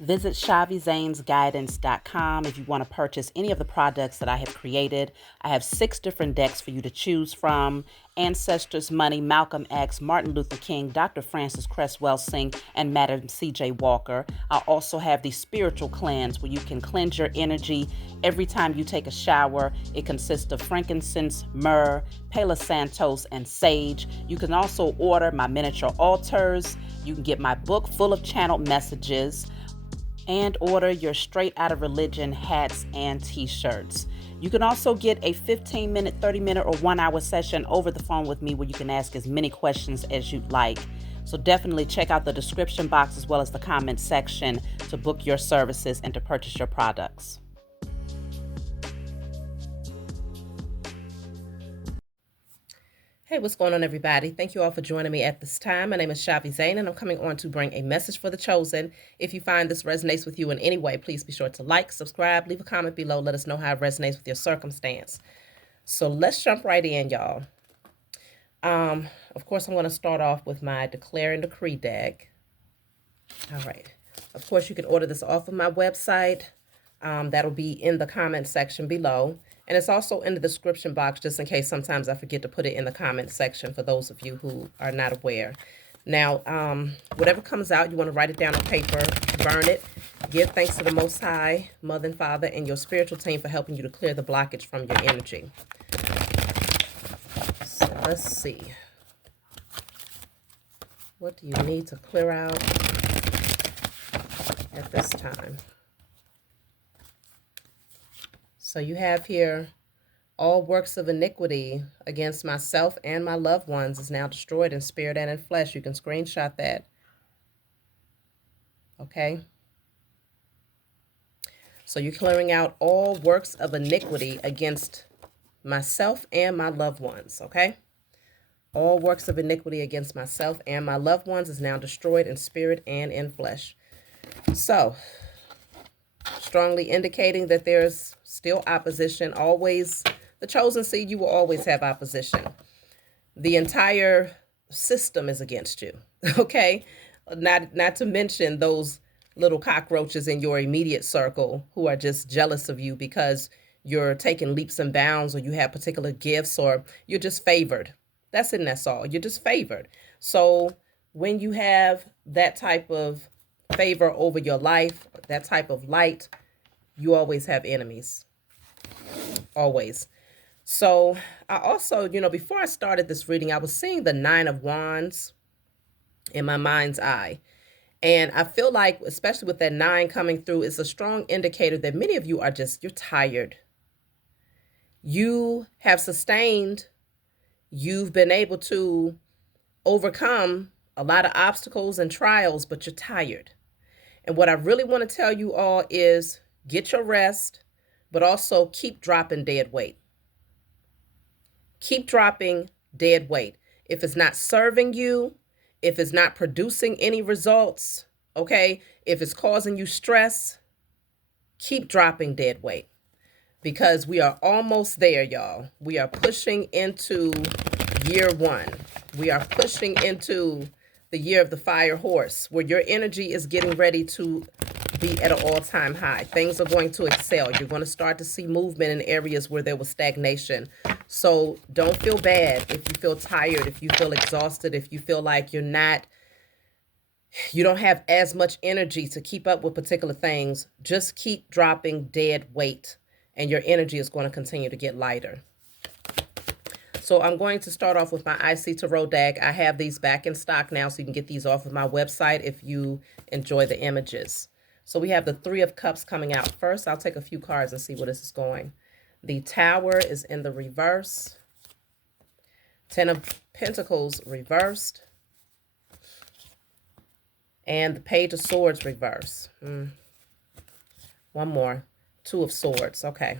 Visit ShaviZanesGuidance.com if you want to purchase any of the products that I have created. I have 6 different decks for you to choose from: Ancestors Money, Malcolm X, Martin Luther King, Dr. Francis Cresswell Singh, and Madam C.J. Walker. I also have the Spiritual Cleanse, where you can cleanse your energy every time you take a shower. It consists of frankincense, myrrh, Palo Santos, and sage. You can also order my miniature altars. You can get my book full of channeled messages, and order your Straight Outta Religion hats and t-shirts. You can also get a 15-minute, 30-minute, or 1-hour session over the phone with me where you can ask as many questions as you'd like. So definitely check out the description box as well as the comment section to book your services and to purchase your products. Hey, what's going on, everybody? Thank you all for joining me at this time. My name is Shavi Zane, and I'm coming on to bring a message for the chosen. If you find this resonates with you in any way, please be sure to like, subscribe, leave a comment below. Let us know how it resonates with your circumstance. So let's jump right in, y'all. Of course, I'm going to start off with my Declare and Decree deck. All right. Of course, you can order this off of my website. That'll be in the comment section below. And it's also in the description box, just in case sometimes I forget to put it in the comment section for those of you who are not aware. Now, whatever comes out, you want to write it down on paper, burn it. Give thanks to the Most High, Mother and Father, and your spiritual team for helping you to clear the blockage from your energy. So let's see. What do you need to clear out at this time? So you have here, all works of iniquity against myself and my loved ones is now destroyed in spirit and in flesh. You can screenshot that. Okay. So you're clearing out all works of iniquity against myself and my loved ones. Okay. All works of iniquity against myself and my loved ones is now destroyed in spirit and in flesh. So, strongly indicating that there's still opposition. Always, the chosen seed, you will always have opposition. The entire system is against you, okay? Not to mention those little cockroaches in your immediate circle who are just jealous of you because you're taking leaps and bounds, or you have particular gifts, or you're just favored. That's it, and that's all. You're just favored. So when you have that type of favor over your life, that type of light, you always have enemies. Always. So I also, before I started this reading, I was seeing the 9 of Wands in my mind's eye. And I feel like, especially with that 9 coming through, it's a strong indicator that many of you are you're tired. You have sustained, you've been able to overcome a lot of obstacles and trials, but you're tired. And what I really want to tell you all is get your rest, but also keep dropping dead weight. Keep dropping dead weight. If it's not serving you, if it's not producing any results, okay, if it's causing you stress, keep dropping dead weight, because we are almost there, y'all. We are pushing into year 1. We are pushing into the year of the fire horse, where your energy is getting ready to be at an all-time high. Things are going to excel. You're going to start to see movement in areas where there was stagnation. So don't feel bad if you feel tired, if you feel exhausted, if you feel like you don't have as much energy to keep up with particular things. Just keep dropping dead weight, and your energy is going to continue to get lighter. So I'm going to start off with my IC Tarot deck. I have these back in stock now, so you can get these off of my website if you enjoy the images. So we have the 3 of Cups coming out first. I'll take a few cards and see where this is going. The Tower is in the reverse. 10 of Pentacles reversed. And the Page of Swords reverse. One more. 2 of Swords. Okay.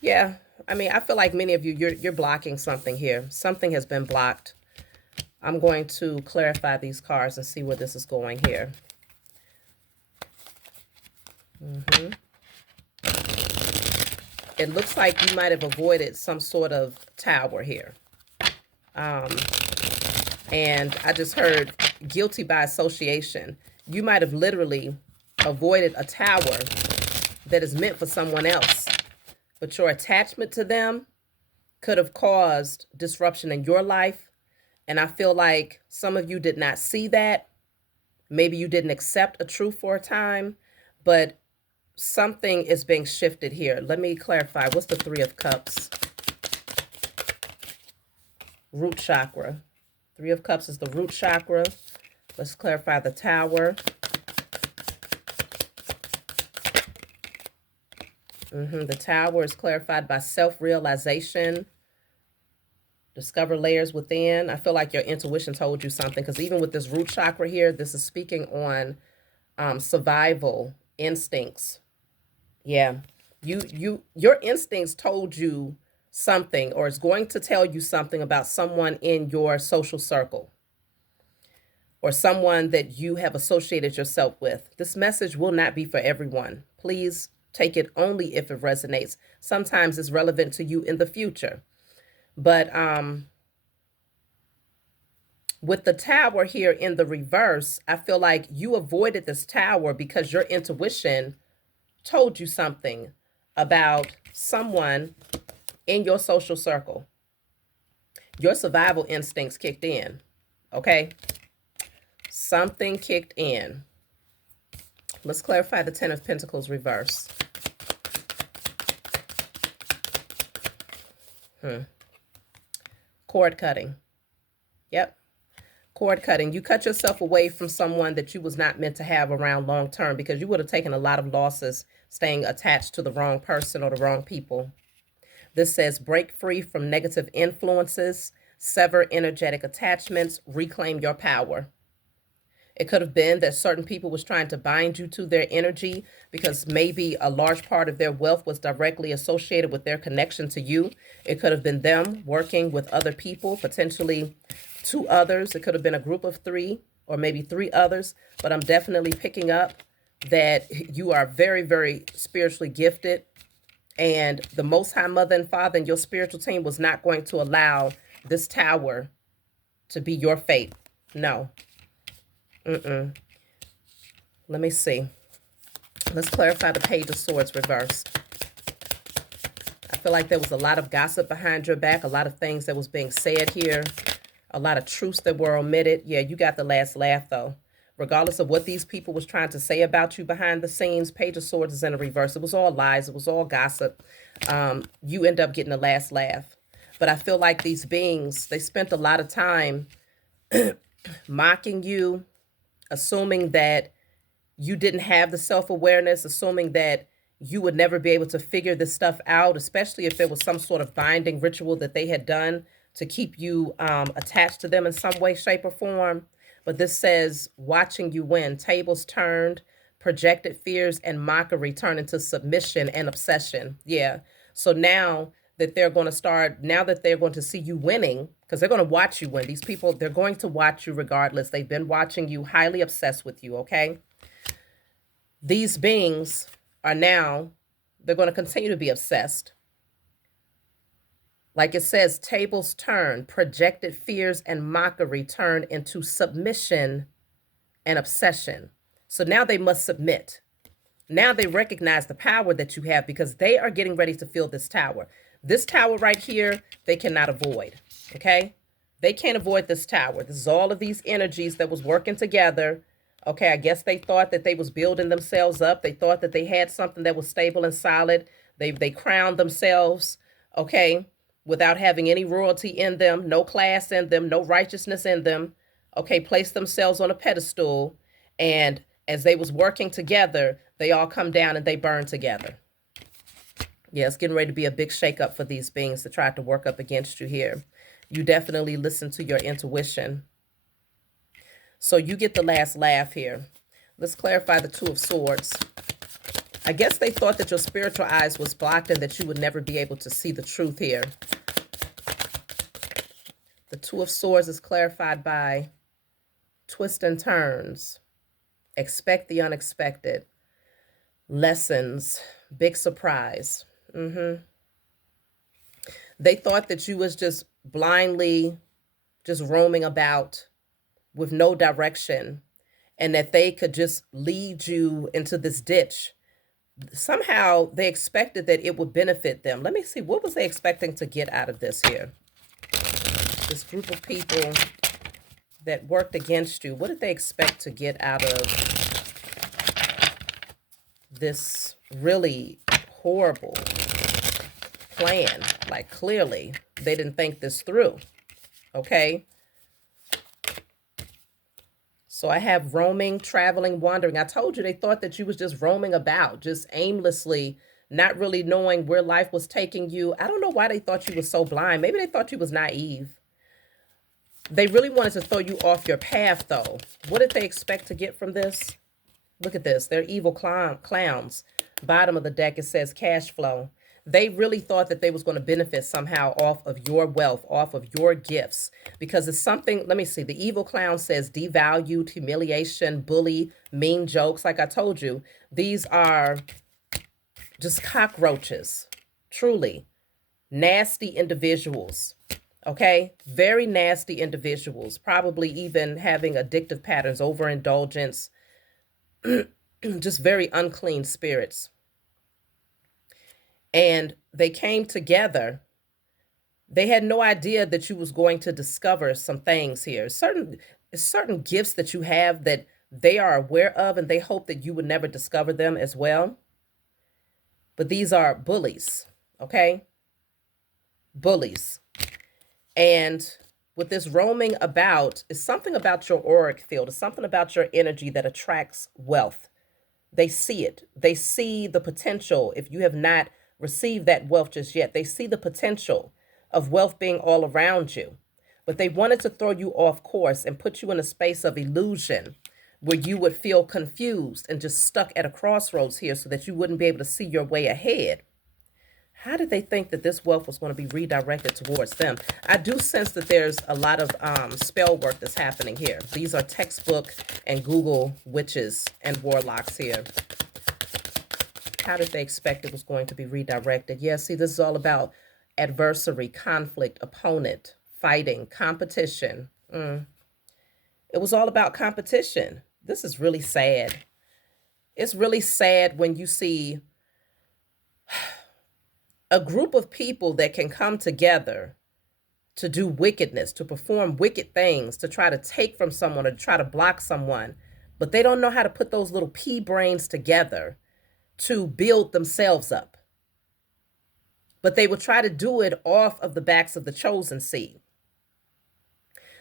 Yeah. I mean, I feel like many of you, you're blocking something here. Something has been blocked. I'm going to clarify these cards and see where this is going here. It looks like you might have avoided some sort of tower here. And I just heard guilty by association. You might have literally avoided a tower that is meant for someone else, but your attachment to them could have caused disruption in your life. And I feel like some of you did not see that. Maybe you didn't accept a truth for a time, but something is being shifted here. Let me clarify. What's the Three of Cups? Root chakra. Three of Cups is the root chakra. Let's clarify the Tower. The Tower is clarified by self-realization. Discover layers within. I feel like your intuition told you something, because even with this root chakra here, this is speaking on survival instincts. Yeah, your instincts told you something, or is going to tell you something about someone in your social circle, or someone that you have associated yourself with. This message will not be for everyone. Please take it only if it resonates. Sometimes it's relevant to you in the future. But with the Tower here in the reverse, I feel like you avoided this Tower because your intuition told you something about someone in your social circle. Your survival instincts kicked in, okay? Something kicked in. Let's clarify the Ten of Pentacles reverse. Cord cutting. Yep. Cord cutting. You cut yourself away from someone that you was not meant to have around long term, because you would have taken a lot of losses staying attached to the wrong person or the wrong people. This says break free from negative influences, sever energetic attachments, reclaim your power. It could have been that certain people was trying to bind you to their energy because maybe a large part of their wealth was directly associated with their connection to you. It could have been them working with other people, potentially 2 others. It could have been a group of 3 or maybe 3 others, but I'm definitely picking up that you are very, very spiritually gifted, and the Most High Mother and Father and your spiritual team was not going to allow this Tower to be your fate. No. Let me see. Let's clarify the Page of Swords reversed. I feel like there was a lot of gossip behind your back, a lot of things that was being said here, a lot of truths that were omitted. Yeah, you got the last laugh, though. Regardless of what these people was trying to say about you behind the scenes, Page of Swords is in a reverse. It was all lies. It was all gossip. You end up getting the last laugh. But I feel like these beings, they spent a lot of time mocking you, assuming that you didn't have the self-awareness, assuming that you would never be able to figure this stuff out, especially if there was some sort of binding ritual that they had done to keep you attached to them in some way, shape, or form. But this says, watching you win. Tables turned, projected fears and mockery turn into submission and obsession. Yeah. So now that they're going to start, now that they're going to see you winning, because they're going to watch you win. These people, they're going to watch you regardless. They've been watching you, highly obsessed with you, okay? These beings are now, they're going to continue to be obsessed. Like it says, tables turn, projected fears and mockery turn into submission and obsession. So now they must submit. Now they recognize the power that you have, because they are getting ready to fill this Tower. This Tower right here, they cannot avoid, okay? They can't avoid this Tower. This is all of these energies that was working together. Okay, I guess they thought that they was building themselves up. They thought that they had something that was stable and solid. They crowned themselves, okay, without having any royalty in them, no class in them, no righteousness in them. Okay, placed themselves on a pedestal, and as they was working together, they all come down and they burn together. Yeah, it's getting ready to be a big shakeup for these beings that tried to work up against you here. You definitely listen to your intuition. So you get the last laugh here. Let's clarify the Two of Swords. I guess they thought that your spiritual eyes was blocked and that you would never be able to see the truth here. The Two of Swords is clarified by twists and turns. Expect the unexpected. Lessons. Big surprise. They thought that you was just blindly just roaming about with no direction. and that they could just lead you into this ditch. Somehow they expected that it would benefit them. Let me see, what was they expecting to get out of this here? This group of people that worked against you, what did they expect to get out of this really horrible plan? Like, clearly they didn't think this through. Okay. So I have roaming, traveling, wandering. I told you they thought that you was just roaming about, just aimlessly, not really knowing where life was taking you. I don't know why they thought you was so blind. Maybe they thought you was naive. They really wanted to throw you off your path, though. What did they expect to get from this? Look at this. They're evil clowns. Bottom of the deck, it says cash flow. They really thought that they was going to benefit somehow off of your wealth, off of your gifts, because it's something. Let me see. The evil clown says devalued, humiliation, bully, mean jokes. Like I told you, these are just cockroaches, truly nasty individuals. Okay, very nasty individuals, probably even having addictive patterns, overindulgence, just very unclean spirits. And they came together. They had no idea that you was going to discover some things here. Certain gifts that you have that they are aware of, and they hope that you would never discover them as well. But these are bullies, okay? Bullies. And with this roaming about, it's something about your auric field. It's something about your energy that attracts wealth. They see it. They see the potential. If you have not received that wealth just yet, they see the potential of wealth being all around you. But they wanted to throw you off course and put you in a space of illusion where you would feel confused and just stuck at a crossroads here so that you wouldn't be able to see your way ahead. How did they think that this wealth was going to be redirected towards them? I do sense that there's a lot of spell work that's happening here. These are textbook and Google witches and warlocks here. How did they expect it was going to be redirected? Yeah, see, this is all about adversary, conflict, opponent, fighting, competition. It was all about competition. This is really sad. It's really sad when you see a group of people that can come together to do wickedness, to perform wicked things, to try to take from someone or to try to block someone, but they don't know how to put those little pea brains together to build themselves up. But they will try to do it off of the backs of the chosen seed.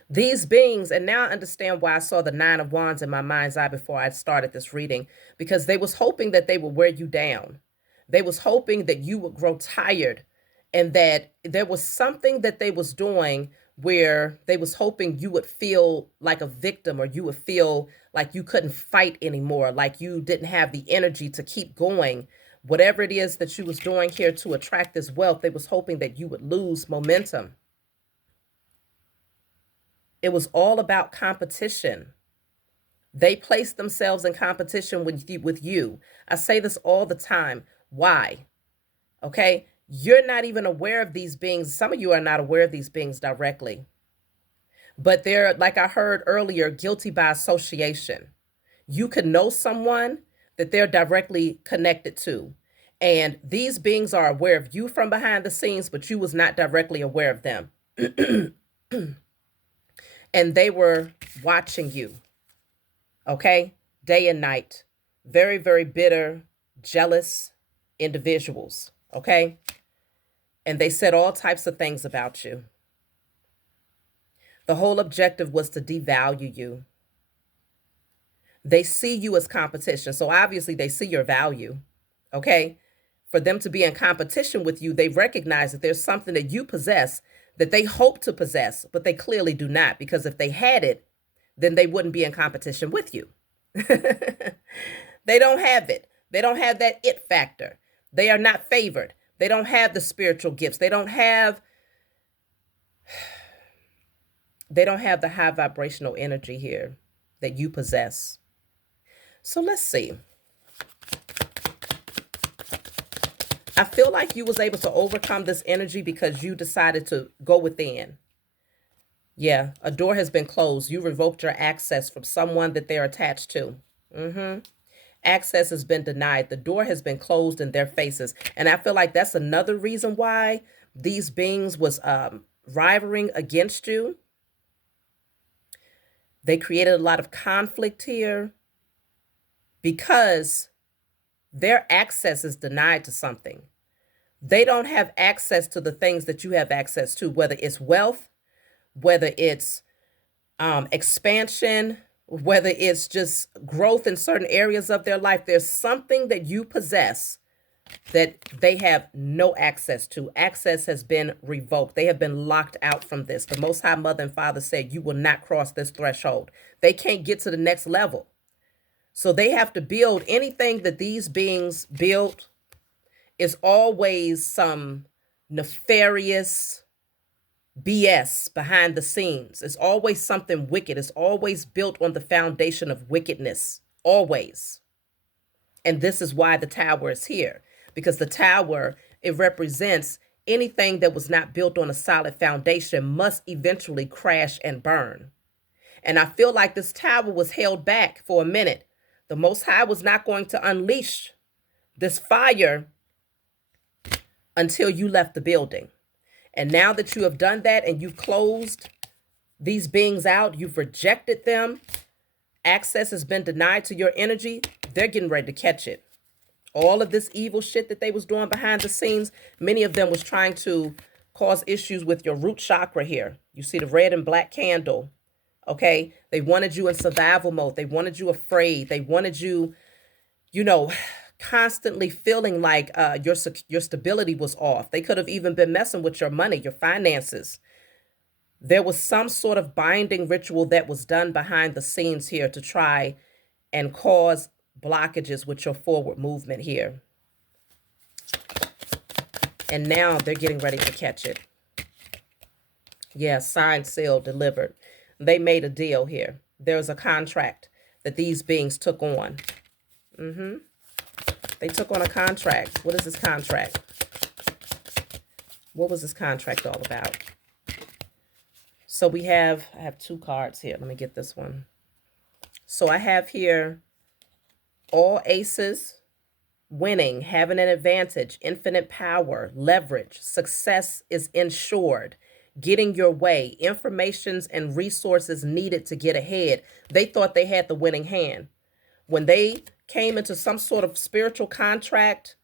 These beings, and now I understand why I saw the 9 of Wands in my mind's eye before I started this reading, because they was hoping that they would wear you down. They was hoping that you would grow tired and that there was something that they was doing where they was hoping you would feel like a victim, or you would feel like you couldn't fight anymore, like you didn't have the energy to keep going. Whatever it is that you was doing here to attract this wealth, they was hoping that you would lose momentum. It was all about competition. They placed themselves in competition with you. I say this all the time. Why? Okay? You're not even aware of these beings. Some of you are not aware of these beings directly. But they're, like I heard earlier, guilty by association. You could know someone that they're directly connected to. And these beings are aware of you from behind the scenes, but you was not directly aware of them. And they were watching you. Okay? Day and night. Very, very bitter, jealous individuals. Okay? And they said all types of things about you. The whole objective was to devalue you. They see you as competition. So obviously they see your value. Okay? For them to be in competition with you, they recognize that there's something that you possess that they hope to possess, but they clearly do not, because if they had it, then they wouldn't be in competition with you. They don't have it. They don't have that it factor. They are not favored. They don't have the spiritual gifts. They don't have the high vibrational energy here that you possess. So let's see. I feel like you was able to overcome this energy because you decided to go within. Yeah, a door has been closed. You revoked your access from someone that they're attached to. Mm-hmm. Access has been denied. The door has been closed in their faces. And I feel like that's another reason why these beings was rivaling against you. They created a lot of conflict here because their access is denied to something. They don't have access to the things that you have access to, whether it's wealth, whether it's expansion, whether it's just growth in certain areas of their life. There's something that you possess that they have no access to. Access has been revoked. They have been locked out from this. The Most High Mother and Father said, you will not cross this threshold. They can't get to the next level. So they have to build anything that these beings build is always some nefarious BS behind the scenes. It's always something wicked. It's always built on the foundation of wickedness. Always. And this is why the tower is here. Because the tower, it represents anything that was not built on a solid foundation must eventually crash and burn. And I feel like this tower was held back for a minute. The Most High was not going to unleash this fire until you left the building. And now that you have done that and you've closed these beings out, you've rejected them, access has been denied to your energy, they're getting ready to catch it. All of this evil shit that they was doing behind the scenes, many of them was trying to cause issues with your root chakra here. You see the red and black candle, okay? They wanted you in survival mode. They wanted you afraid. They wanted you, constantly feeling like your stability was off. They could have even been messing with your money, your finances. There was some sort of binding ritual that was done behind the scenes here to try and cause blockages with your forward movement here. And now they're getting ready to catch it. Yeah, signed, sealed, delivered. They made a deal here. There's a contract that these beings took on. They took on a contract. What is this contract? What was this contract all about? So I have two cards here. Let me get this one. So I have here all aces, winning, having an advantage, infinite power, leverage, success is ensured, getting your way, informations and resources needed to get ahead. They thought they had the winning hand. When they came into some sort of spiritual contract,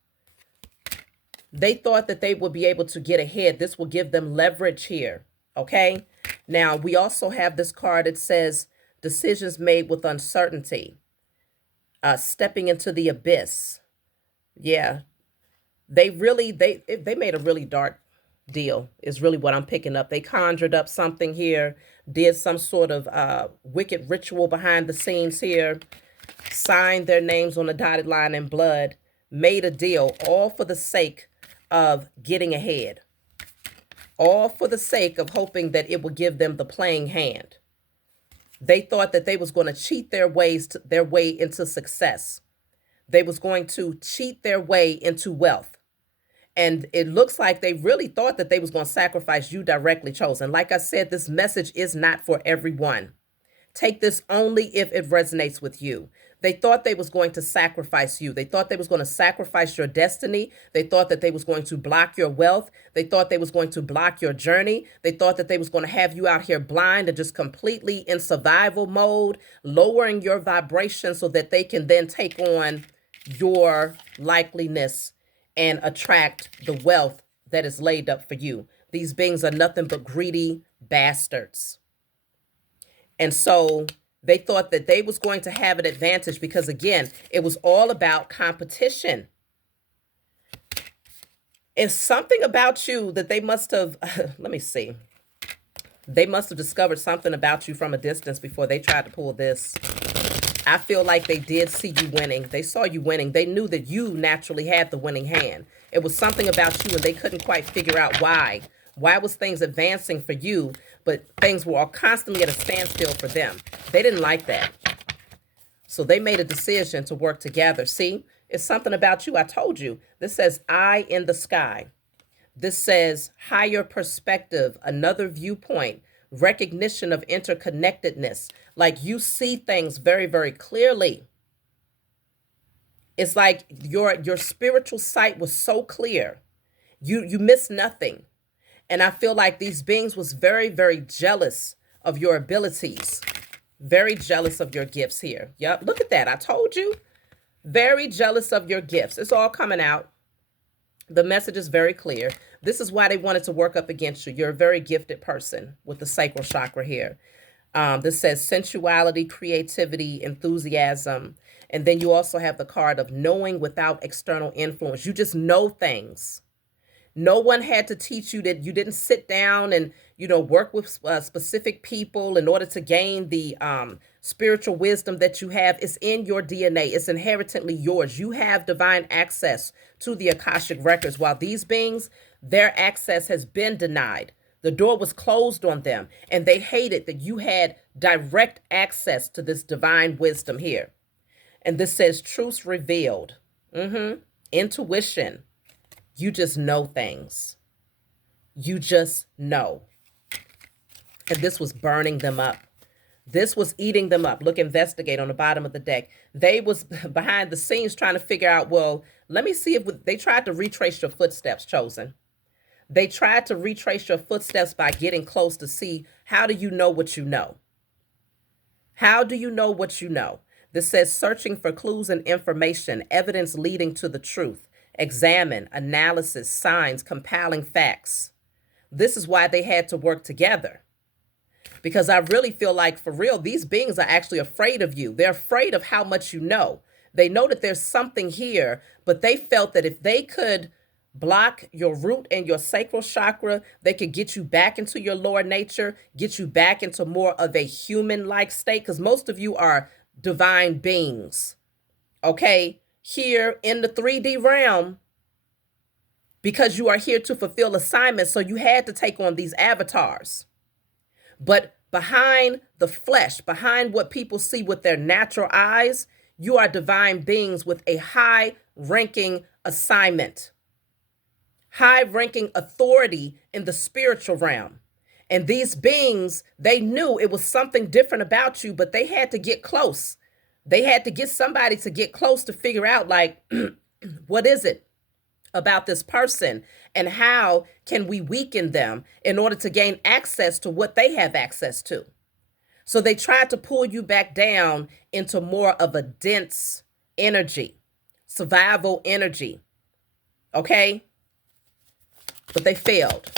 they thought that they would be able to get ahead. This will give them leverage here. Okay. Now we also have this card. It says decisions made with uncertainty, stepping into the abyss. Yeah. They made a really dark deal is really what I'm picking up. They conjured up something here, did some sort of wicked ritual behind the scenes here, signed their names on a dotted line in blood, made a deal, all for the sake of getting ahead, all for the sake of hoping that it would give them the playing hand. They thought that they was going to cheat their way into success. They was going to cheat their way into wealth. And it looks like they really thought that they was going to sacrifice you directly chosen. Like I said, this message is not for everyone. Take this only if it resonates with you. They thought they was going to sacrifice you. They thought they was going to sacrifice your destiny. They thought that they was going to block your wealth. They thought they was going to block your journey. They thought that they was going to have you out here blind and just completely in survival mode, lowering your vibration so that they can then take on your likeliness and attract the wealth that is laid up for you. These beings are nothing but greedy bastards. And so they thought that they was going to have an advantage because, again, it was all about competition. It's something about you that they must have, let me see. They must have discovered something about you from a distance before they tried to pull this. I feel like they did see you winning. They saw you winning. They knew that you naturally had the winning hand. It was something about you and they couldn't quite figure out why. Why was things advancing for you, but things were all constantly at a standstill for them? They didn't like that. So they made a decision to work together. See, it's something about you. I told you. This says eye in the sky. This says higher perspective, another viewpoint, recognition of interconnectedness. Like you see things very, very clearly. It's like your spiritual sight was so clear. You miss nothing. And I feel like these beings was very, very jealous of your abilities. Very jealous of your gifts here. Yep, look at that. I told you. Very jealous of your gifts. It's all coming out. The message is very clear. This is why they wanted to work up against you. You're a very gifted person with the sacral chakra here. This says sensuality, creativity, enthusiasm. And then you also have the card of knowing without external influence. You just know things. No one had to teach you. That you didn't sit down and work with specific people in order to gain the spiritual wisdom that you have. It's in your DNA. It's inherently yours. You have divine access to the Akashic records, while these beings, their access has been denied. The door was closed on them, and they hated that you had direct access to this divine wisdom here. And this says truths revealed. Intuition. You just know things. You just know. And this was burning them up. This was eating them up. Look, investigate on the bottom of the deck. They was behind the scenes trying to figure out, well, let me see if they tried to retrace your footsteps, Chosen. They tried to retrace your footsteps by getting close to see, how do you know what you know? How do you know what you know? This says searching for clues and information, evidence leading to the truth. Examine, analysis, signs, compiling facts. This is why they had to work together. Because I really feel like, for real, these beings are actually afraid of you. They're afraid of how much you know. They know that there's something here, but they felt that if they could block your root and your sacral chakra, they could get you back into your lower nature, get you back into more of a human-like state, because most of you are divine beings, okay? Here in the 3D realm, because you are here to fulfill assignments, so you had to take on these avatars. But behind the flesh, behind what people see with their natural eyes, you are divine beings with a high-ranking assignment, high-ranking authority in the spiritual realm. And these beings, they knew it was something different about you, but they had to get close. They had to get somebody to get close to figure out, like, what is it about this person, and how can we weaken them in order to gain access to what they have access to? So they tried to pull you back down into more of a dense energy, survival energy, okay? But they failed.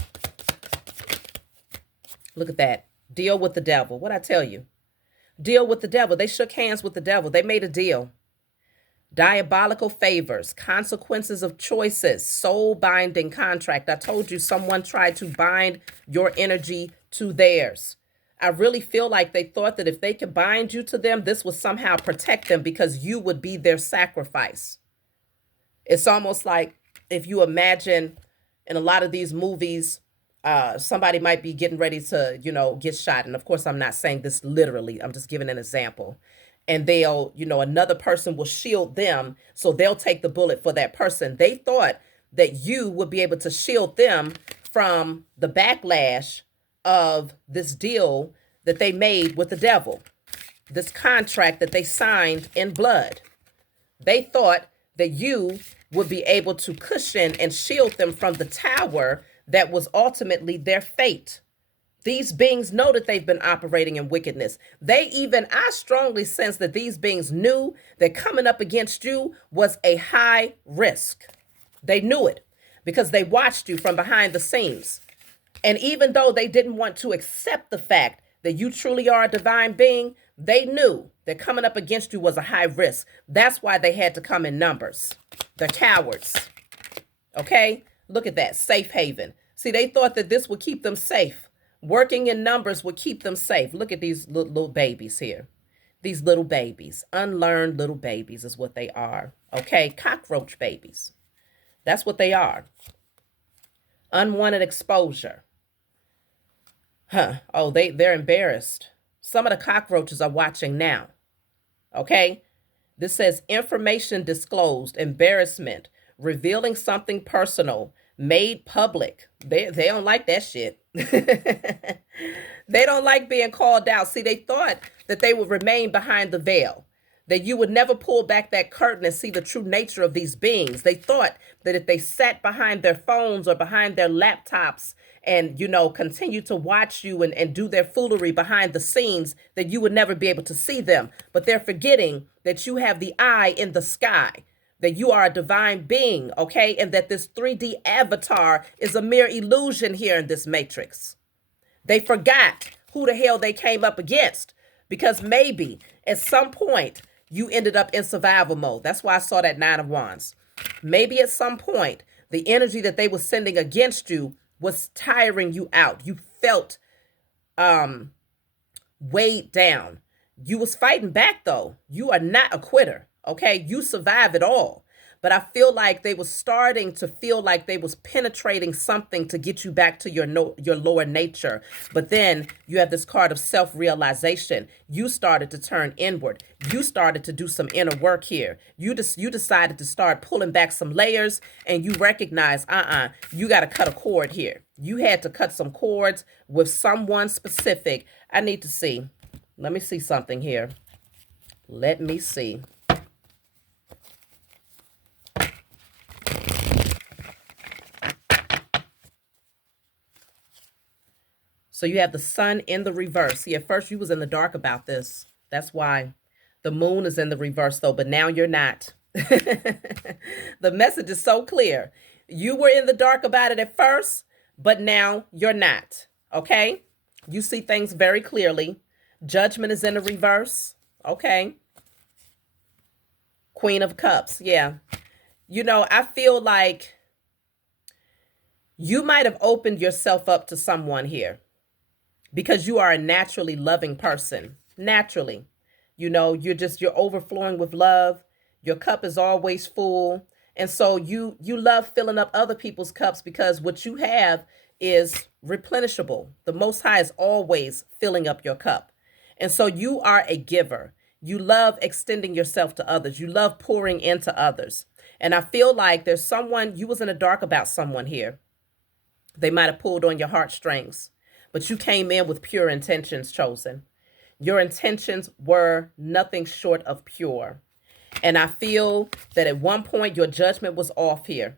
Look at that. Deal with the devil. What'd I tell you? Deal with the devil. They shook hands with the devil. They made a deal. Diabolical favors, consequences of choices, soul binding contract. I told you someone tried to bind your energy to theirs. I really feel like they thought that if they could bind you to them, this would somehow protect them because you would be their sacrifice. It's almost like if you imagine in a lot of these movies, somebody might be getting ready to, get shot. And of course, I'm not saying this literally. I'm just giving an example. And they'll, another person will shield them. So they'll take the bullet for that person. They thought that you would be able to shield them from the backlash of this deal that they made with the devil, this contract that they signed in blood. They thought that you would be able to cushion and shield them from the tower that was ultimately their fate. These beings know that they've been operating in wickedness. I strongly sense that these beings knew that coming up against you was a high risk. They knew it because they watched you from behind the scenes. And even though they didn't want to accept the fact that you truly are a divine being, they knew that coming up against you was a high risk. That's why they had to come in numbers. They're cowards. Okay? Look at that. Safe haven. See, they thought that this would keep them safe. Working in numbers would keep them safe. Look at these little babies here. These little babies. Unlearned little babies is what they are. Okay? Cockroach babies. That's what they are. Unwanted exposure. Oh, they're embarrassed. Some of the cockroaches are watching now. Okay? This says information disclosed, embarrassment, revealing something personal, made public. They don't like that shit. They don't like being called out. See, they thought that they would remain behind the veil, that you would never pull back that curtain and see the true nature of these beings. They thought that if they sat behind their phones or behind their laptops and, continue to watch you and do their foolery behind the scenes, that you would never be able to see them. But they're forgetting that you have the eye in the sky, that you are a divine being, okay? And that this 3D avatar is a mere illusion here in this matrix. They forgot who the hell they came up against because maybe at some point you ended up in survival mode. That's why I saw that Nine of Wands. Maybe at some point the energy that they were sending against you was tiring you out. You felt weighed down. You was fighting back though. You are not a quitter, okay? You survive it all. But I feel like they was starting to feel like they was penetrating something to get you back to your your lower nature. But then you have this card of self-realization. You started to turn inward. You started to do some inner work here. You decided to start pulling back some layers, and you recognize, you got to cut a cord here. You had to cut some cords with someone specific. I need to see. Let me see something here. Let me see. So you have the sun in the reverse. See, at first you was in the dark about this. That's why the moon is in the reverse though, but now you're not. The message is so clear. You were in the dark about it at first, but now you're not. Okay? You see things very clearly. Judgment is in the reverse. Okay? Queen of Cups. Yeah. I feel like you might have opened yourself up to someone here, because you are a naturally loving person. Naturally. You're overflowing with love. Your cup is always full. And so you love filling up other people's cups because what you have is replenishable. The Most High is always filling up your cup. And so you are a giver. You love extending yourself to others. You love pouring into others. And I feel like there's someone, you was in the dark about someone here. They might have pulled on your heartstrings, but you came in with pure intentions, chosen. Your intentions were nothing short of pure. And I feel that at one point your judgment was off here.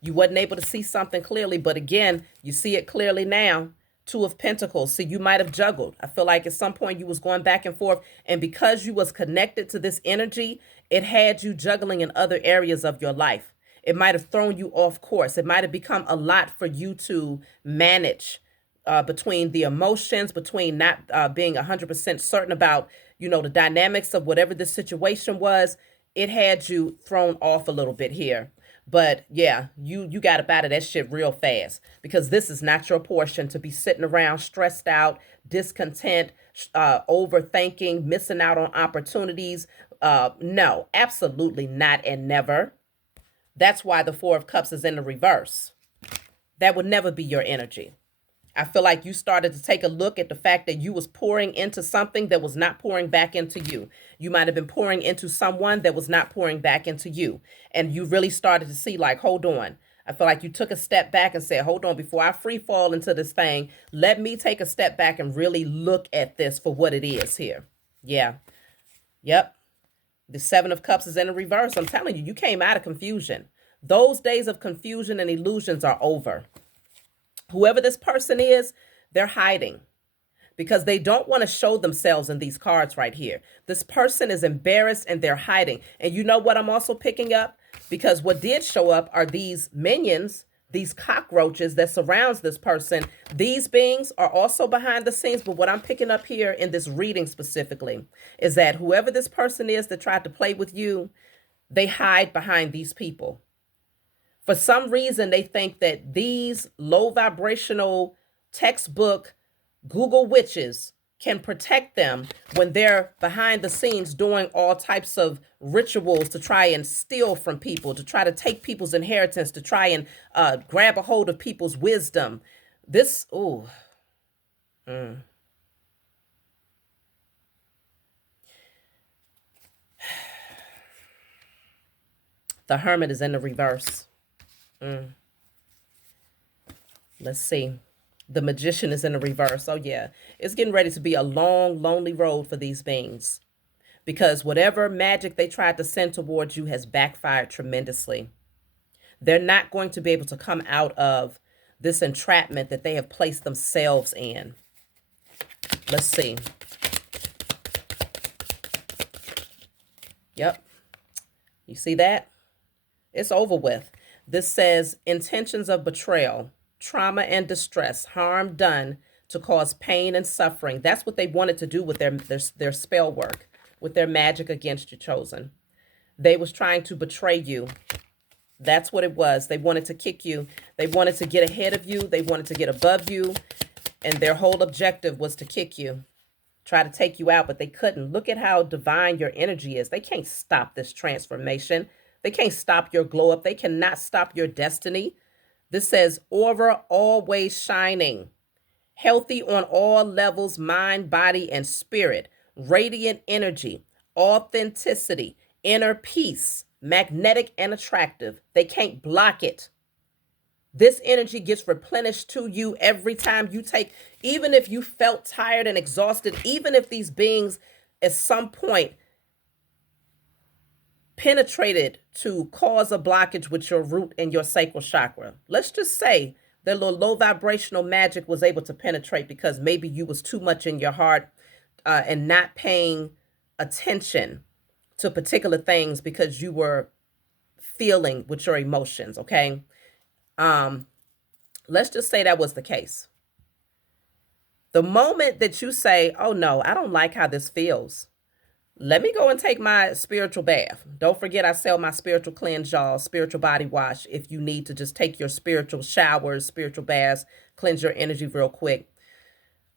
You wasn't able to see something clearly, but again, you see it clearly now. Two of Pentacles. See, you might have juggled. I feel like at some point you was going back and forth, and because you was connected to this energy, it had you juggling in other areas of your life. It might have thrown you off course. It might have become a lot for you to manage, between the emotions, between not being 100% certain about, the dynamics of whatever the situation was. It had you thrown off a little bit here. But yeah, you got up out of that shit real fast, because this is not your portion to be sitting around stressed out, discontent, overthinking, missing out on opportunities. No, absolutely not, and never. That's why the Four of Cups is in the reverse. That would never be your energy. I feel like you started to take a look at the fact that you was pouring into something that was not pouring back into you. You might have been pouring into someone that was not pouring back into you. And you really started to see, like, hold on. I feel like you took a step back and said, hold on, before I free fall into this thing, let me take a step back and really look at this for what it is here. Yeah. Yep. The Seven of Cups is in the reverse. I'm telling you, you came out of confusion. Those days of confusion and illusions are over. Whoever this person is, they're hiding because they don't want to show themselves in these cards right here. This person is embarrassed and they're hiding. And you know what I'm also picking up? Because what did show up are these minions, these cockroaches that surrounds this person. These beings are also behind the scenes. But what I'm picking up here in this reading specifically is that whoever this person is that tried to play with you, they hide behind these people. For some reason, they think that these low vibrational textbook Google witches can protect them when they're behind the scenes doing all types of rituals to try and steal from people, to try to take people's inheritance, to try and grab a hold of people's wisdom. This, ooh. The Hermit is in the reverse. Let's see. The Magician is in the reverse. Oh, yeah. It's getting ready to be a long, lonely road for these beings because whatever magic they tried to send towards you has backfired tremendously. They're not going to be able to come out of this entrapment that they have placed themselves in. Let's see. Yep. You see that? It's over with. This says intentions of betrayal, trauma and distress, harm done to cause pain and suffering. That's what they wanted to do with their spell work, with their magic against you, chosen. They was trying to betray you. That's what it was. They wanted to kick you. They wanted to get ahead of you. They wanted to get above you. And their whole objective was to kick you, try to take you out, but they couldn't. Look at how divine your energy is. They can't stop this transformation. They can't stop your glow up. They cannot stop your destiny. This says aura always shining, healthy on all levels, mind, body, and spirit, radiant energy, authenticity, inner peace, magnetic and attractive. They can't block it. This energy gets replenished to you every time you take, even if you felt tired and exhausted, even if these beings at some point penetrated to cause a blockage with your root and your sacral chakra. Let's just say their little low vibrational magic was able to penetrate because maybe you was too much in your heart and not paying attention to particular things because you were feeling with your emotions, okay? Let's just say that was the case. The moment that you say, oh no, I don't like how this feels, let me go and take my spiritual bath. Don't forget, I sell my spiritual cleanse, y'all, spiritual body wash. If you need to just take your spiritual showers, spiritual baths, cleanse your energy real quick.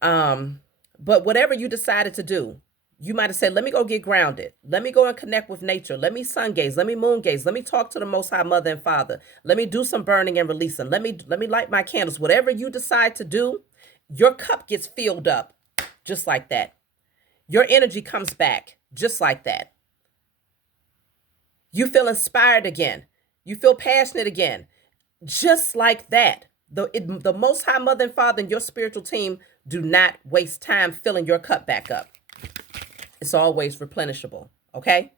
But whatever you decided to do, you might have said, let me go get grounded. Let me go and connect with nature. Let me sun gaze. Let me moon gaze. Let me talk to the Most High Mother and Father. Let me do some burning and releasing. Let me light my candles. Whatever you decide to do, your cup gets filled up just like that. Your energy comes back just like that. You feel inspired again. You feel passionate again, just like that. The Most High Mother and Father and your spiritual team do not waste time filling your cup back up. It's always replenishable, okay?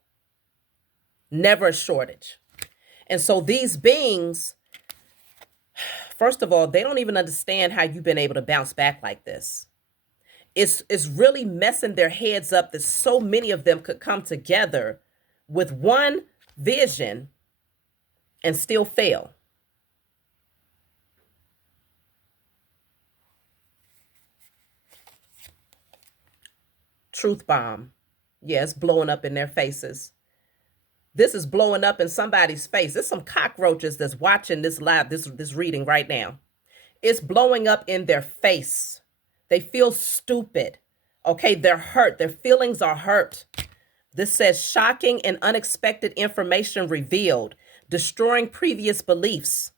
Never a shortage. And so these beings, first of all, they don't even understand how you've been able to bounce back like this. It's really messing their heads up that so many of them could come together with one vision and still fail. Truth bomb. Yeah, it's blowing up in their faces. This is blowing up in somebody's face. There's some cockroaches that's watching this live, this reading right now. It's blowing up in their face. They feel stupid. Okay, they're hurt. Their feelings are hurt. This says shocking and unexpected information revealed, destroying previous beliefs.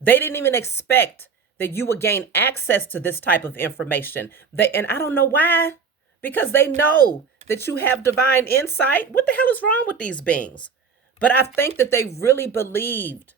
They didn't even expect that you would gain access to this type of information. And I don't know why, because they know that you have divine insight. What the hell is wrong with these beings? But I think that they really believed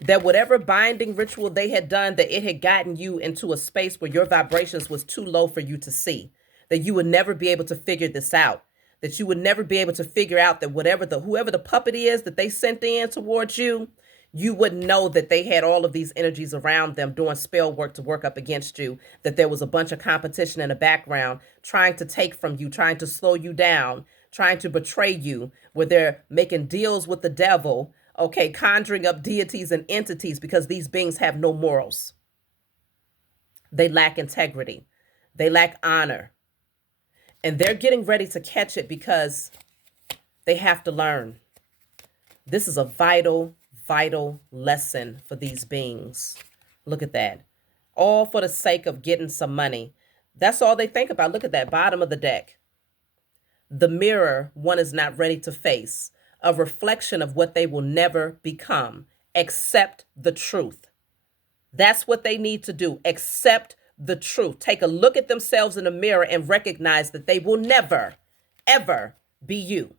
that whatever binding ritual they had done, that it had gotten you into a space where your vibrations was too low for you to see, that you would never be able to figure this out, that you would never be able to figure out that whoever the puppet is that they sent in towards you, you wouldn't know that they had all of these energies around them doing spell work to work up against you, that there was a bunch of competition in the background trying to take from you, trying to slow you down, trying to betray you, where they're making deals with the devil, okay, conjuring up deities and entities because these beings have no morals. They lack integrity. They lack honor. And they're getting ready to catch it because they have to learn. This is a vital lesson for these beings. Look at that. All for the sake of getting some money. That's all they think about. Look at that bottom of the deck. The mirror one is not ready to face. A reflection of what they will never become. Accept the truth. That's what they need to do. Accept the truth. Take a look at themselves in the mirror and recognize that they will never, ever be you.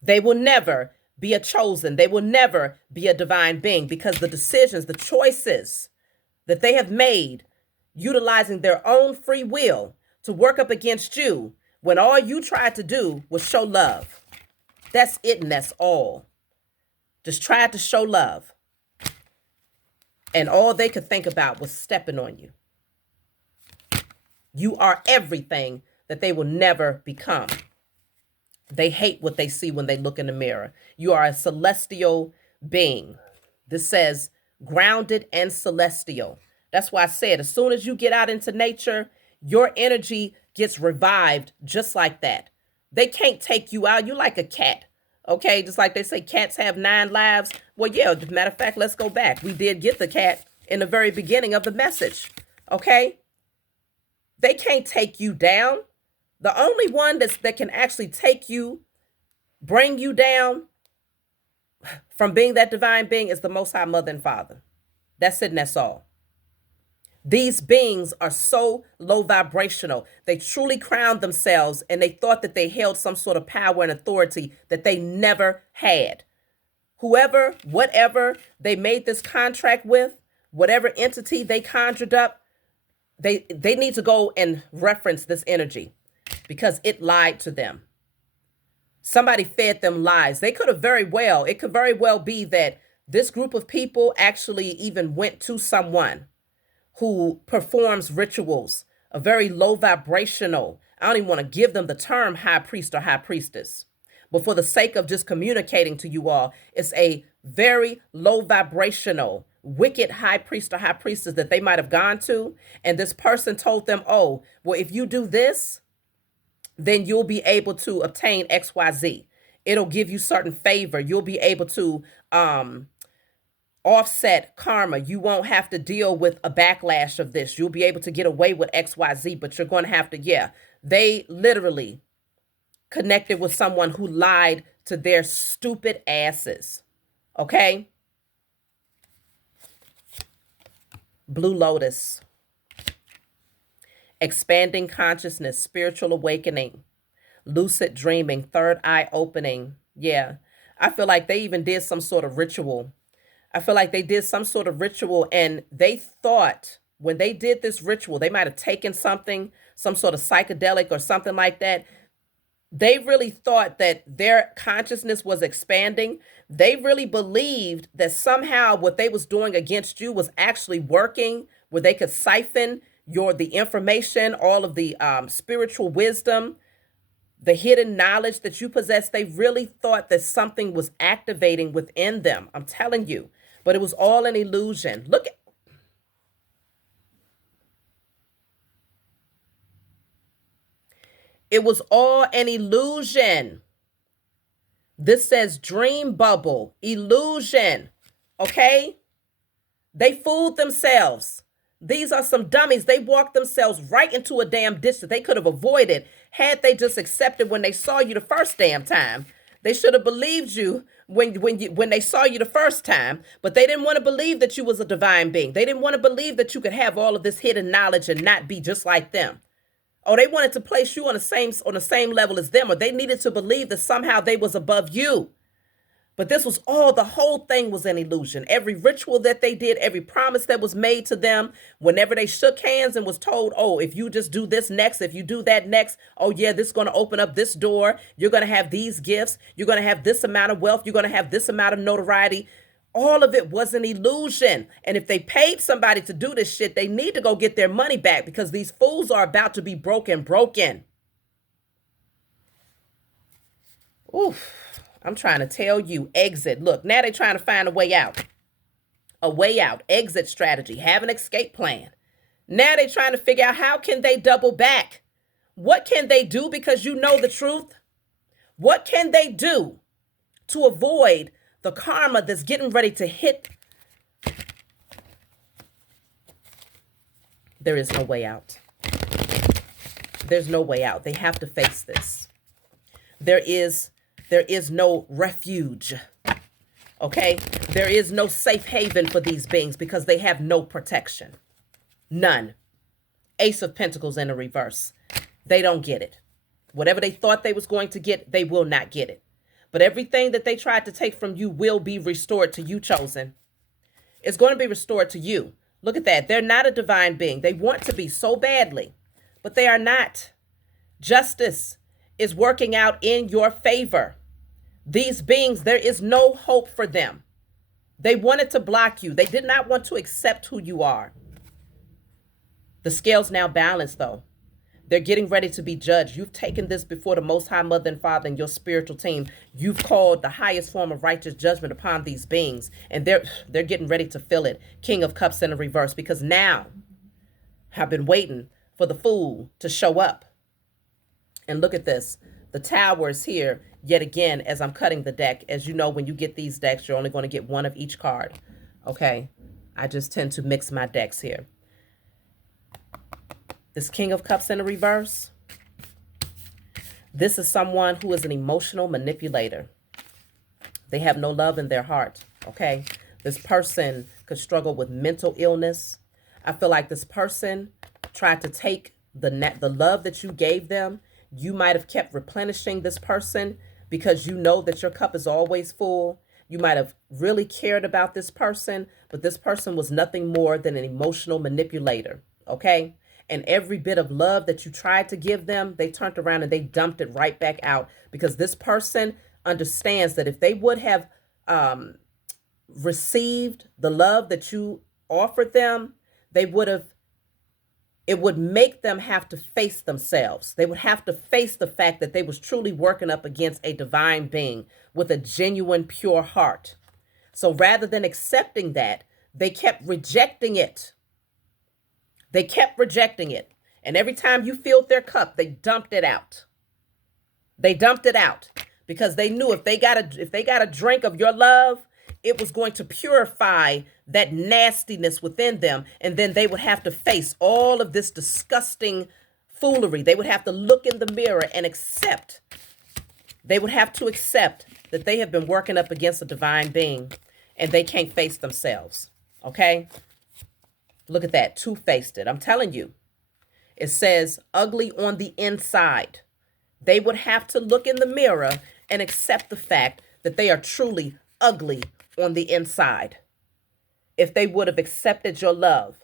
They will never be a chosen. They will never be a divine being because the decisions, the choices that they have made utilizing their own free will to work up against you when all you tried to do was show love. That's it, and that's all. Just tried to show love. And all they could think about was stepping on you. You are everything that they will never become. They hate what they see when they look in the mirror. You are a celestial being. This says grounded and celestial. That's why I said as soon as you get out into nature, your energy gets revived just like that. They can't take you out. You like a cat. Okay, just like they say cats have 9 lives. Well, yeah, as a matter of fact, let's go back. We did get the cat in the very beginning of the message. Okay? They can't take you down. The only one that can actually take you, bring you down from being that divine being is the Most High Mother and Father. That's it and that's all. These beings are so low vibrational. They truly crowned themselves and they thought that they held some sort of power and authority that they never had. Whoever, whatever they made this contract with, whatever entity they conjured up, they need to go and reference this energy because it lied to them. Somebody fed them lies. It could very well be that this group of people actually even went to someone who performs rituals, a very low vibrational. I don't even want to give them the term high priest or high priestess, but for the sake of just communicating to you all, it's a very low vibrational, wicked high priest or high priestess that they might have gone to. And this person told them, oh, well, if you do this, then you'll be able to obtain XYZ. It'll give you certain favor. You'll be able to offset karma. You won't have to deal with a backlash of this. You'll be able to get away with XYZ, but you're going to have to, they literally connected with someone who lied to their stupid asses. Okay? Blue Lotus. Expanding consciousness, spiritual awakening, lucid dreaming, third eye opening. Yeah. I feel like they even did some sort of ritual. And they thought when they did this ritual, they might have taken something, some sort of psychedelic or something like that. They really thought that their consciousness was expanding. They really believed that somehow what they was doing against you was actually working, where they could siphon the information, all of the spiritual wisdom, the hidden knowledge that you possess. They really thought that something was activating within them. I'm telling you, but it was all an illusion. It was all an illusion. This says dream bubble, illusion. Okay? They fooled themselves. These are some dummies. They walked themselves right into a damn ditch that they could have avoided had they just accepted when they saw you the first damn time. They should have believed you when they saw you the first time, but they didn't want to believe that you was a divine being. They didn't want to believe that you could have all of this hidden knowledge and not be just like them. Oh, they wanted to place you on the same level as them, or they needed to believe that somehow they was above you. But this was the whole thing was an illusion. Every ritual that they did, every promise that was made to them, whenever they shook hands and was told, oh, if you just do this next, if you do that next, oh yeah, this is going to open up this door. You're going to have these gifts. You're going to have this amount of wealth. You're going to have this amount of notoriety. All of it was an illusion. And if they paid somebody to do this shit, they need to go get their money back because these fools are about to be broken. Oof. I'm trying to tell you, exit. Look, now they're trying to find a way out. Exit strategy, have an escape plan. Now they're trying to figure out how can they double back? What can they do because you know the truth? What can they do to avoid the karma that's getting ready to hit? There is no way out. There's no way out. They have to face this. There is no refuge, okay? There is no safe haven for these beings because they have no protection. None. Ace of Pentacles in the reverse. They don't get it. Whatever they thought they was going to get, they will not get it. But everything that they tried to take from you will be restored to you, chosen. It's going to be restored to you. Look at that. They're not a divine being. They want to be so badly, but they are not. Justice is working out in your favor. These beings, there is no hope for them. They wanted to block you. They did not want to accept who you are. The scales now balance, though. They're getting ready to be judged. You've taken this before the Most High Mother and Father and your spiritual team. You've called the highest form of righteous judgment upon these beings, and they're getting ready to feel it. King of Cups in the reverse, because now I've been waiting for the fool to show up. And look at this. The Tower is here yet again as I'm cutting the deck. As you know, when you get these decks, you're only going to get one of each card. Okay, I just tend to mix my decks here. This King of Cups in the reverse. This is someone who is an emotional manipulator. They have no love in their heart, okay? This person could struggle with mental illness. I feel like this person tried to take the love that you gave them. You might have kept replenishing this person because you know that your cup is always full. You might have really cared about this person, but this person was nothing more than an emotional manipulator, okay? And every bit of love that you tried to give them, they turned around and they dumped it right back out, because this person understands that if they would have received the love that you offered them, they would have, it would make them have to face themselves. They would have to face the fact that they was truly working up against a divine being with a genuine, pure heart. So rather than accepting that, they kept rejecting it. They kept rejecting it. And every time you filled their cup, they dumped it out. They dumped it out because they knew if they got a drink of your love, it was going to purify that nastiness within them. And then they would have to face all of this disgusting foolery. They would have to look in the mirror and accept. They would have to accept that they have been working up against a divine being and they can't face themselves. Okay? Look at that, two-faced it. I'm telling you, it says ugly on the inside. They would have to look in the mirror and accept the fact that they are truly ugly on the inside. If they would have accepted your love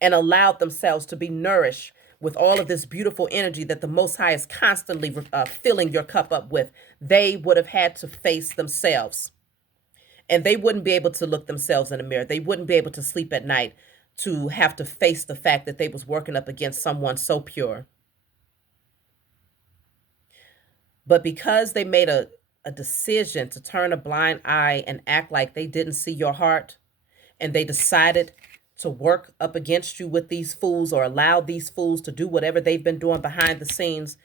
and allowed themselves to be nourished with all of this beautiful energy that the Most High is constantly filling your cup up with, they would have had to face themselves. And they wouldn't be able to look themselves in the mirror. They wouldn't be able to sleep at night to have to face the fact that they was working up against someone so pure. But because they made a decision to turn a blind eye and act like they didn't see your heart, and they decided to work up against you with these fools or allow these fools to do whatever they've been doing behind the scenes,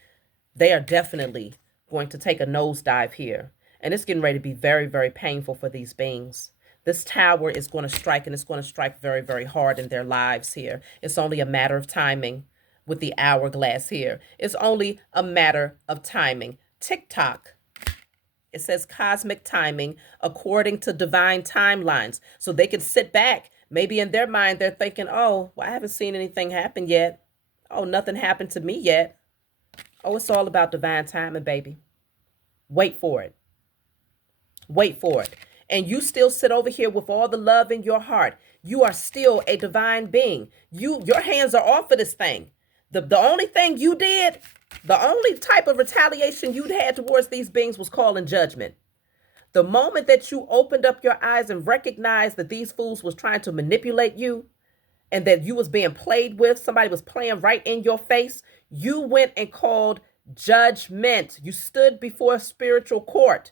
they are definitely going to take a nosedive here. And it's getting ready to be very, very painful for these beings. This Tower is going to strike, and it's going to strike very, very hard in their lives here. It's only a matter of timing with the hourglass here. It's only a matter of timing. Tick-tock. It says cosmic timing according to divine timelines. So they can sit back. Maybe in their mind, they're thinking, oh, well, I haven't seen anything happen yet. Oh, nothing happened to me yet. Oh, it's all about divine timing, baby. Wait for it. Wait for it. And you still sit over here with all the love in your heart. You are still a divine being. Your hands are off of this thing. The only thing you did, the only type of retaliation you'd had towards these beings was calling judgment. The moment that you opened up your eyes and recognized that these fools was trying to manipulate you and that you was being played with, somebody was playing right in your face, you went and called judgment. You stood before a spiritual court.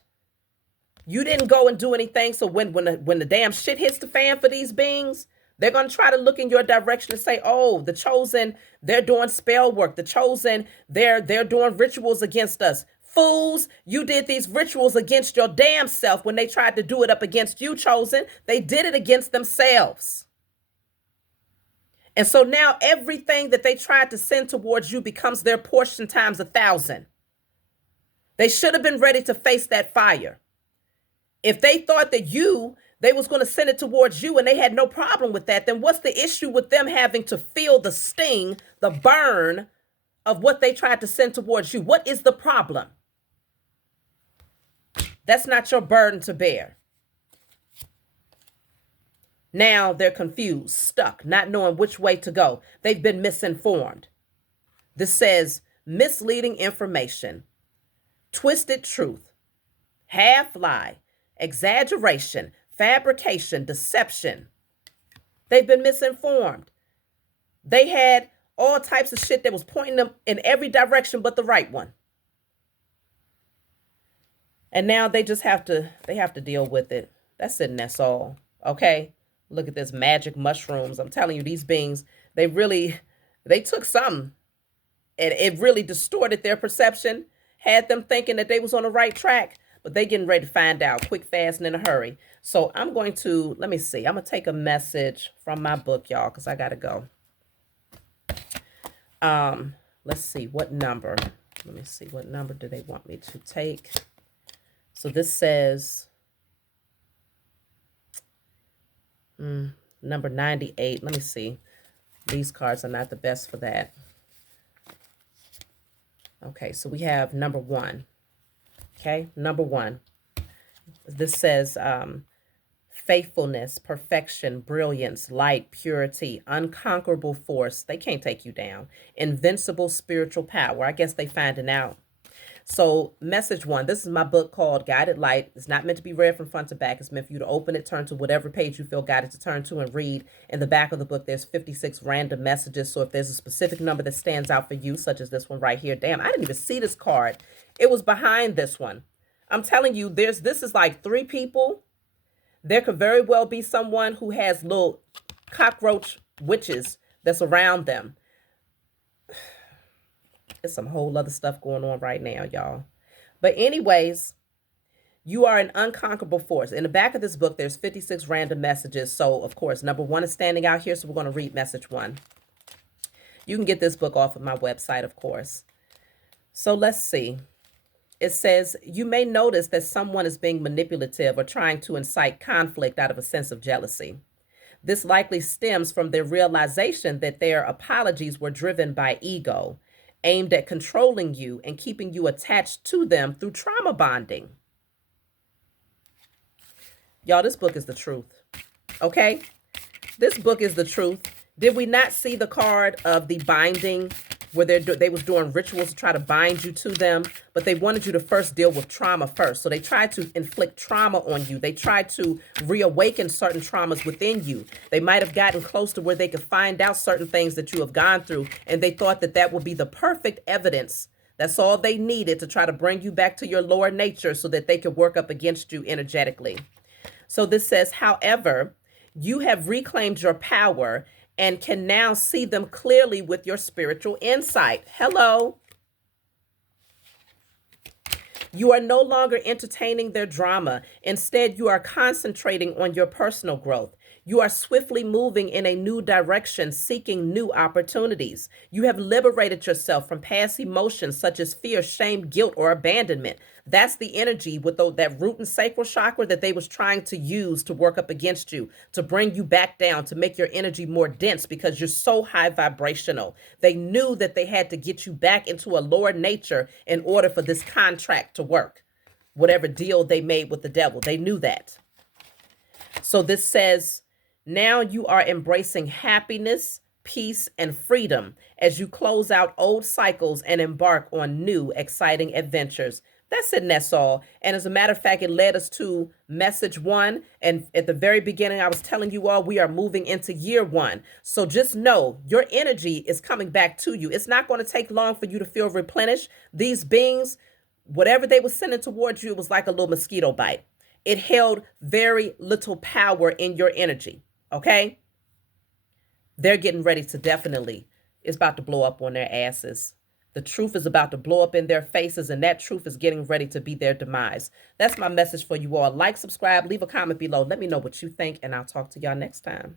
You didn't go and do anything. So when the damn shit hits the fan for these beings, they're going to try to look in your direction and say, oh, the chosen, they're doing spell work. The chosen, they're doing rituals against us. Fools, you did these rituals against your damn self when they tried to do it up against you, chosen. They did it against themselves. And so now everything that they tried to send towards you becomes their portion times 1,000. They should have been ready to face that fire. If they thought that they was going to send it towards you and they had no problem with that, then what's the issue with them having to feel the sting, the burn of what they tried to send towards you? What is the problem? That's not your burden to bear. Now they're confused, stuck, not knowing which way to go. They've been misinformed. This says misleading information, twisted truth, half lie, exaggeration, fabrication, deception. They've been misinformed. They had all types of shit that was pointing them in every direction but the right one. And now they just have to deal with it. That's it and that's all. Okay? Look at this magic mushrooms. I'm telling you, these beings, they took something and it really distorted their perception, had them thinking that they was on the right track, but they getting ready to find out quick, fast, and in a hurry. So I'm going to, let me see. I'm going to take a message from my book, y'all, because I got to go. Let's see what number. Let me see what number do they want me to take. So this says number 98. Let me see. These cards are not the best for that. Okay, so we have number 1. Okay, number 1. This says faithfulness, perfection, brilliance, light, purity, unconquerable force. They can't take you down. Invincible spiritual power. I guess they finding out. So message 1, this is my book called Guided Light. It's not meant to be read from front to back. It's meant for you to open it, turn to whatever page you feel guided to turn to and read. In the back of the book, there's 56 random messages. So if there's a specific number that stands out for you, such as this one right here, damn, I didn't even see this card. It was behind this one. I'm telling you, this is like 3 people. There could very well be someone who has little cockroach witches that's around them. It's some whole other stuff going on right now, y'all. But anyways, you are an unconquerable force. In the back of this book, there's 56 random messages. So, of course, number 1 is standing out here. So we're going to read message 1. You can get this book off of my website, of course. So let's see. It says, you may notice that someone is being manipulative or trying to incite conflict out of a sense of jealousy. This likely stems from their realization that their apologies were driven by ego, aimed at controlling you and keeping you attached to them through trauma bonding. Y'all, this book is the truth. Okay? This book is the truth. Did we not see the card of the binding where they was doing rituals to try to bind you to them, but they wanted you to first deal with trauma first. So they tried to inflict trauma on you. They tried to reawaken certain traumas within you. They might have gotten close to where they could find out certain things that you have gone through, and they thought that that would be the perfect evidence. That's all they needed to try to bring you back to your lower nature so that they could work up against you energetically. So this says, however, you have reclaimed your power and can now see them clearly with your spiritual insight. Hello. You are no longer entertaining their drama. Instead, you are concentrating on your personal growth. You are swiftly moving in a new direction, seeking new opportunities. You have liberated yourself from past emotions such as fear, shame, guilt, or abandonment. That's the energy with that root and sacral chakra that they was trying to use to work up against you, to bring you back down, to make your energy more dense because you're so high vibrational. They knew that they had to get you back into a lower nature in order for this contract to work. Whatever deal they made with the devil, they knew that. So this says, now you are embracing happiness, peace, and freedom as you close out old cycles and embark on new, exciting adventures. That's it, and that's all. And as a matter of fact, it led us to message 1. And at the very beginning, I was telling you all, we are moving into year 1. So just know your energy is coming back to you. It's not going to take long for you to feel replenished. These beings, whatever they were sending towards you, it was like a little mosquito bite. It held very little power in your energy. Okay? They're getting ready to definitely, it's about to blow up on their asses. The truth is about to blow up in their faces, and that truth is getting ready to be their demise. That's my message for you all. Like, subscribe, leave a comment below. Let me know what you think, and I'll talk to y'all next time.